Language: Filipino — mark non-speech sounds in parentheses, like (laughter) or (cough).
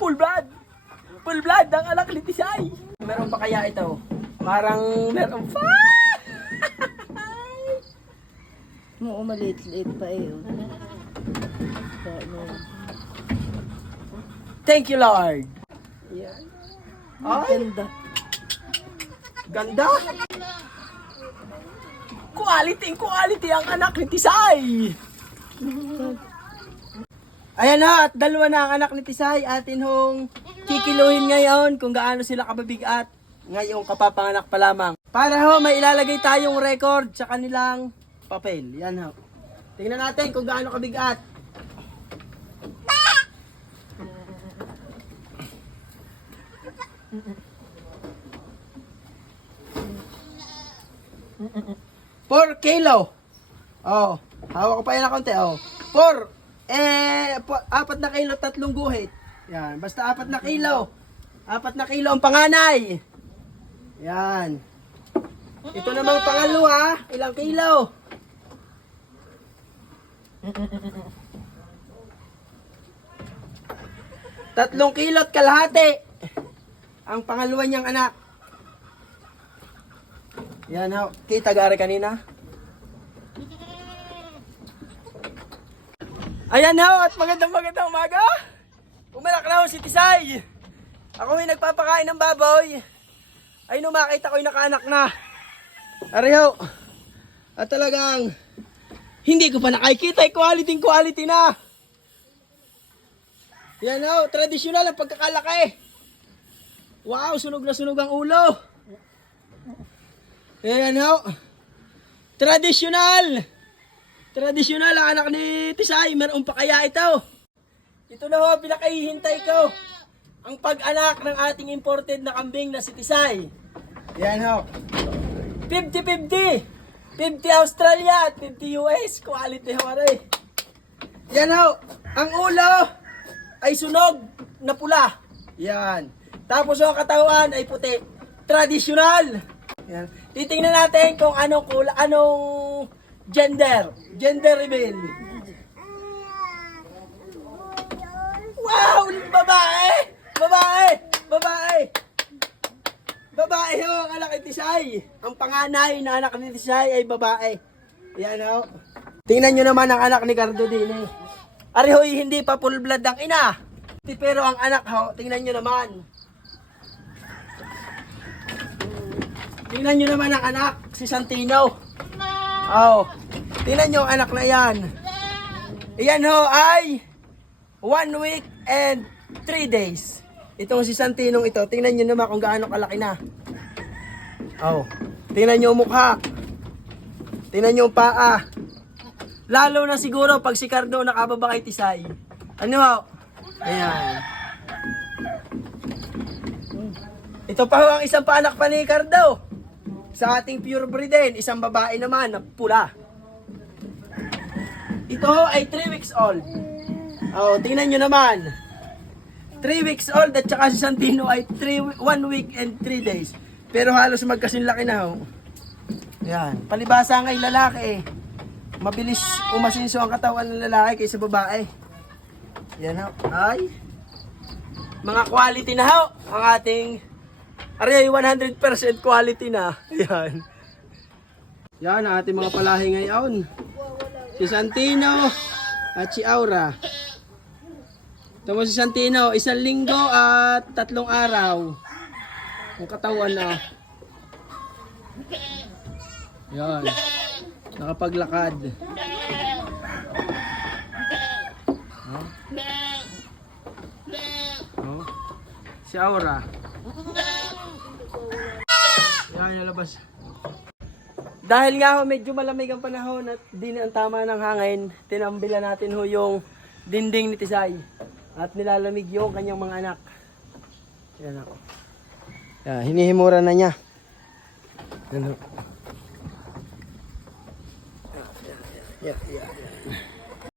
full blood. Full blood ang anak ni Tisay. Meron pa kaya ito? Parang meron pa. (laughs) Oo, maliit-liit pa eh. oh. Thank you, Lord. Yan. Ang Ay, Ganda. ganda. Quality, quality ang anak ni Tisay. Ayan na, at dalawa na ang anak ni Tisay. Atin hong kikiluhin ngayon kung gaano sila kababigat. Ngayong kapapanganak pa lamang. Para ho, may ilalagay tayong record sa kanilang papel. Yan ho. Tingnan natin kung gaano kabigat. Four kilo. Oh, hawak ko pa yan na konti. Oh. Four. Eh, apat na kilo, tatlong guhit. Yan, basta apat na kilo. Apat na kilo ang panganay. Yan. Ito namang pangalawa, ilang kilo? Tatlong kilo at kalahati. Ang pangalawa niyang anak. Yan ho. Kita gari kanina. Ayan ho. At magandang magandang umaga. Umalak na ho si Tisay. Ako yung nagpapakain ng baboy. Ay nung makita ko yung nakaanak na. Ari ho. At talagang hindi ko pa nakikita. eh, Quality quality na. Yan ho. Tradisyonal ang pagkakalaki. Wow, sunog na sunog ang ulo. Ayan ho. Tradisyonal. Tradisyonal ang anak ni Tisay. Meron pa kaya ito. Ito na ho, pinakahihintay ko. Ang pag-anak ng ating imported na kambing na si Tisay. Ayan ho. 50-50. 50 Australia at 50 US. Quality ho, aray. Yan ho. Ang ulo ay sunog na pula. Yan. Tapos ang katawan ay puti. Traditional. Yan. Titingnan natin kung anong kula, anong gender. Gender reveal. Wow! Babae! Babae! Babae! Babae ho ang anak ni Tisay. Ang panganay na anak ni Tisay ay babae. Yan ho. Tingnan nyo naman ang anak ni Cardo din eh. Ari hoy, hindi pa full blood ang ina. Pero ang anak ho, tingnan nyo naman. Tingnan nyo naman ang anak, si Santino. Oh, tingnan nyo anak na yan. Iyan ho ay one week and three days. Itong si Santinong ito, tingnan nyo naman kung gaano kalaki na. Oh, tingnan nyo mukha. Tingnan nyo paa. Lalo na siguro pag si Cardo nakababa kay Tisay. Ano ho? Ayan. Ito pa ho ang isang paanak pa ni Cardo. Sa ating pure breed din, isang babae naman na pula. Ito ay 3 weeks old. Oh, tingnan nyo naman. 3 weeks old at saka si Santino ay 3 1 week and 3 days. Pero halos magkasing laki na ho. Yan, palibasa ngay lalaki eh. Mabilis umasinso ang katawan ng lalaki kaysa babae. Yan ho. Ay. Mga quality na ho ang ating Ari 100% quality na. Yan. Yan ang ating mga palahi ngayon. Si Santino at si Aura. Tama si Santino, isang linggo at tatlong araw. Ang katawan na. Yan. Nakapaglakad. Oh. Oh. Si Aura. Yan, lalabas. Dahil nga ho, medyo malamig ang panahon at di na ang tama ng hangin, tinambilan natin ho yung dinding ni Tisay. At nilalamig yung kanyang mga anak. Yan ako. Yan, hinihimura na niya. Yan ho. Yan, yan, yan.